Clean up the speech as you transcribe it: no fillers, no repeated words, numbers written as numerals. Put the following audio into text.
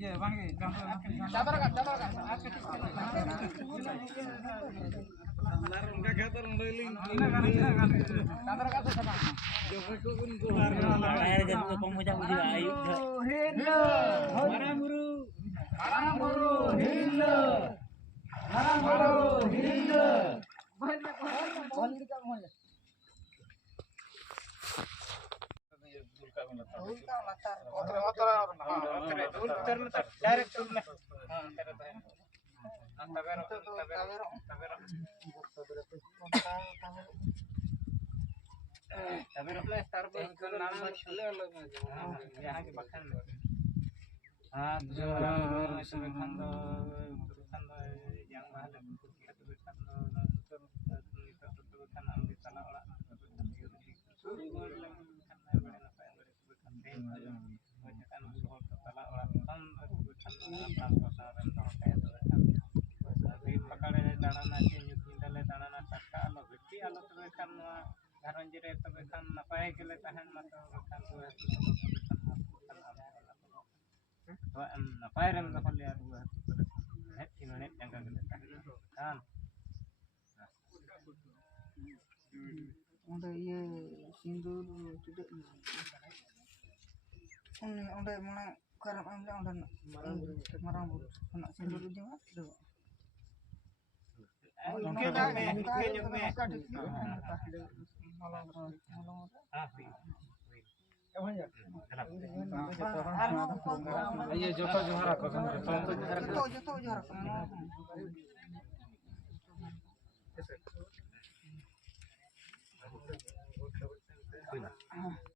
ये बन गई उनका क्या तो ये सिंदूर tidak onde mana karena ambil onde marang buru nak sindur aja mas do ये जोतो जोहरा को जोतो जोहरा को